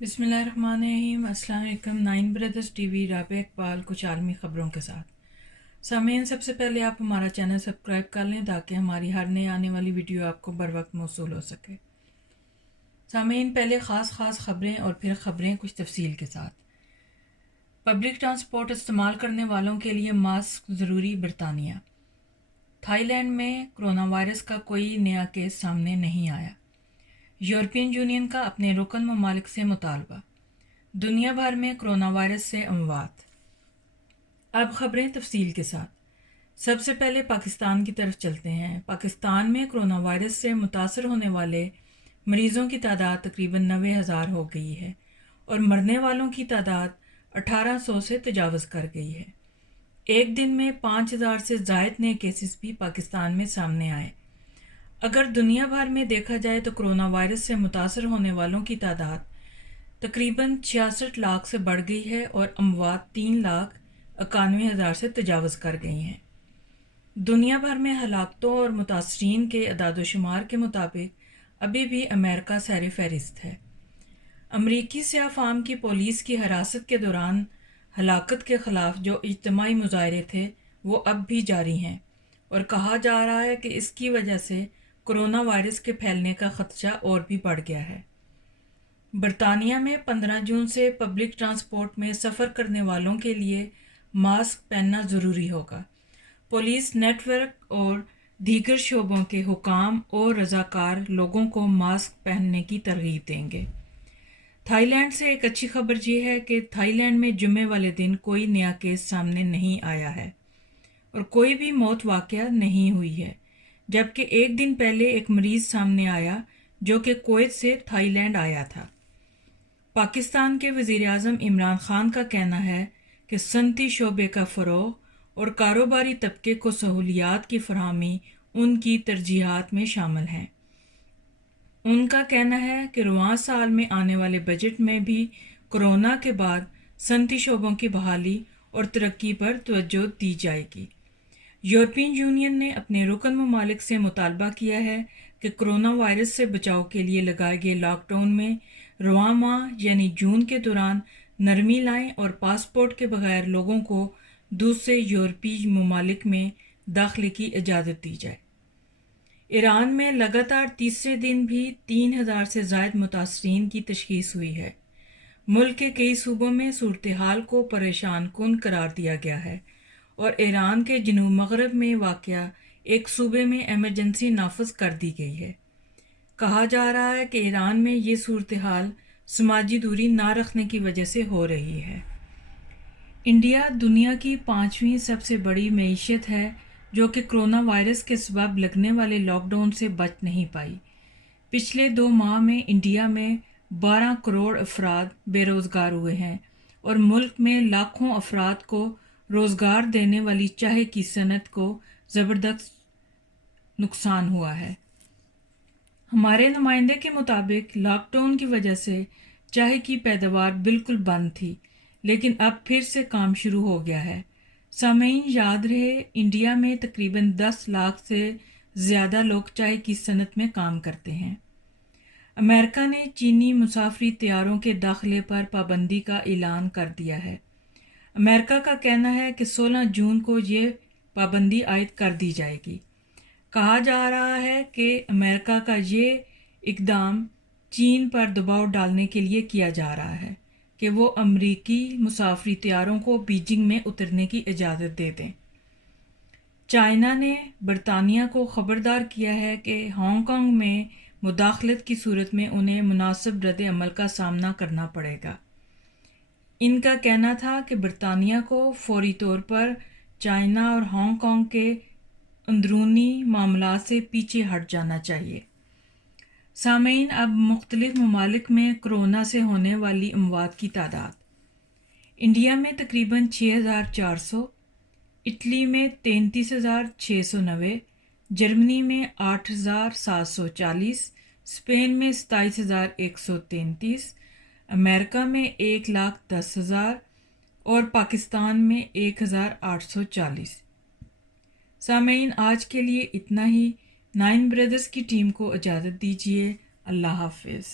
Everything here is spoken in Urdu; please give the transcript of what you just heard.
بسم اللہ الرحمن الرحیم۔ السلام علیکم۔ 9 بردرز ٹی وی رابع اقبال کچھ عالمی خبروں کے ساتھ۔ سامعین، سب سے پہلے آپ ہمارا چینل سبسکرائب کر لیں تاکہ ہماری ہر نئے آنے والی ویڈیو آپ کو بر وقت موصول ہو سکے۔ سامعین، پہلے خاص خبریں اور پھر خبریں کچھ تفصیل کے ساتھ۔ پبلک ٹرانسپورٹ استعمال کرنے والوں کے لیے ماسک ضروری۔ برطانیہ۔ تھائی لینڈ میں کرونا وائرس کا کوئی نیا کیس سامنے نہیں آیا۔ یورپین یونین کا اپنے رکن ممالک سے مطالبہ۔ دنیا بھر میں کرونا وائرس سے اموات۔ اب خبریں تفصیل کے ساتھ۔ سب سے پہلے پاکستان کی طرف چلتے ہیں۔ پاکستان میں کرونا وائرس سے متاثر ہونے والے مریضوں کی تعداد تقریباً 90,000 ہو گئی ہے اور مرنے والوں کی تعداد 1800 سے تجاوز کر گئی ہے۔ ایک دن میں 5000 سے زائد نئے کیسز بھی پاکستان میں سامنے آئے۔ اگر دنیا بھر میں دیکھا جائے تو کرونا وائرس سے متاثر ہونے والوں کی تعداد تقریباً 66 لاکھ سے بڑھ گئی ہے اور اموات 3,91,000 سے تجاوز کر گئی ہیں۔ دنیا بھر میں ہلاکتوں اور متاثرین کے اعداد و شمار کے مطابق ابھی بھی امریکہ سر فہرست ہے۔ امریکی سیاہ فام کی پولیس کی حراست کے دوران ہلاکت کے خلاف جو اجتماعی مظاہرے تھے وہ اب بھی جاری ہیں اور کہا جا رہا ہے کہ اس کی وجہ سے کرونا وائرس کے پھیلنے کا خدشہ اور بھی بڑھ گیا ہے۔ برطانیہ میں 15 جون سے پبلک ٹرانسپورٹ میں سفر کرنے والوں کے لیے ماسک پہننا ضروری ہوگا۔ پولیس نیٹ ورک اور دیگر شعبوں کے حکام اور رضاکار لوگوں کو ماسک پہننے کی ترغیب دیں گے۔ تھائی لینڈ سے ایک اچھی خبر یہ ہے کہ تھائی لینڈ میں جمعے والے دن کوئی نیا کیس سامنے نہیں آیا ہے اور کوئی بھی موت واقع نہیں ہوئی ہے، جبکہ ایک دن پہلے ایک مریض سامنے آیا جو کہ کویت سے تھائی لینڈ آیا تھا۔ پاکستان کے وزیر اعظم عمران خان کا کہنا ہے کہ صنعتی شعبے کا فروغ اور کاروباری طبقے کو سہولیات کی فراہمی ان کی ترجیحات میں شامل ہیں۔ ان کا کہنا ہے کہ رواں سال میں آنے والے بجٹ میں بھی کورونا کے بعد صنعتی شعبوں کی بحالی اور ترقی پر توجہ دی جائے گی۔ یورپین یونین نے اپنے رکن ممالک سے مطالبہ کیا ہے کہ کرونا وائرس سے بچاؤ کے لیے لگائے گئے لاک ڈاؤن میں رواں ماہ یعنی جون کے دوران نرمی لائیں اور پاسپورٹ کے بغیر لوگوں کو دوسرے یورپی ممالک میں داخلے کی اجازت دی جائے۔ ایران میں لگاتار تیسرے دن بھی 3,000 سے زائد متاثرین کی تشخیص ہوئی ہے۔ ملک کے کئی صوبوں میں صورتحال کو پریشان کن قرار دیا گیا ہے اور ایران کے جنوب مغرب میں واقع ایک صوبے میں ایمرجنسی نافذ کر دی گئی ہے۔ کہا جا رہا ہے کہ ایران میں یہ صورتحال سماجی دوری نہ رکھنے کی وجہ سے ہو رہی ہے۔ انڈیا دنیا کی 5ویں سب سے بڑی معیشت ہے جو کہ کرونا وائرس کے سبب لگنے والے لاک ڈاؤن سے بچ نہیں پائی۔ پچھلے 2 ماہ میں انڈیا میں 12 کروڑ افراد بے روزگار ہوئے ہیں اور ملک میں لاکھوں افراد کو روزگار دینے والی چائے کی صنعت کو زبردست نقصان ہوا ہے۔ ہمارے نمائندے کے مطابق لاک ڈاؤن کی وجہ سے چائے کی پیداوار بالکل بند تھی، لیکن اب پھر سے کام شروع ہو گیا ہے۔ سامعین، یاد رہے انڈیا میں تقریباً 10 لاکھ سے زیادہ لوگ چائے کی صنعت میں کام کرتے ہیں۔ امریکہ نے چینی مسافری طیاروں کے داخلے پر پابندی کا اعلان کر دیا ہے۔ امریکہ کا کہنا ہے کہ 16 جون کو یہ پابندی عائد کر دی جائے گی۔ کہا جا رہا ہے کہ امریکہ کا یہ اقدام چین پر دباؤ ڈالنے کے لیے کیا جا رہا ہے کہ وہ امریکی مسافری طیاروں کو بیجنگ میں اترنے کی اجازت دے دیں۔ چائنا نے برطانیہ کو خبردار کیا ہے کہ ہانگ کانگ میں مداخلت کی صورت میں انہیں مناسب رد عمل کا سامنا کرنا پڑے گا۔ ان کا کہنا تھا کہ برطانیہ کو فوری طور پر چائنا اور ہانگ کانگ کے اندرونی معاملات سے پیچھے ہٹ جانا چاہیے۔ سامعین، اب مختلف ممالک میں کرونا سے ہونے والی اموات کی تعداد۔ انڈیا میں تقریباً 6,400، اٹلی میں 33,690، جرمنی میں 8,740، اسپین میں 27,133، امریکہ میں 1,10,000 اور پاکستان میں 1,840۔ سامعین، آج کے لیے اتنا ہی۔ 9 بردرز کی ٹیم کو اجازت دیجیے۔ اللہ حافظ۔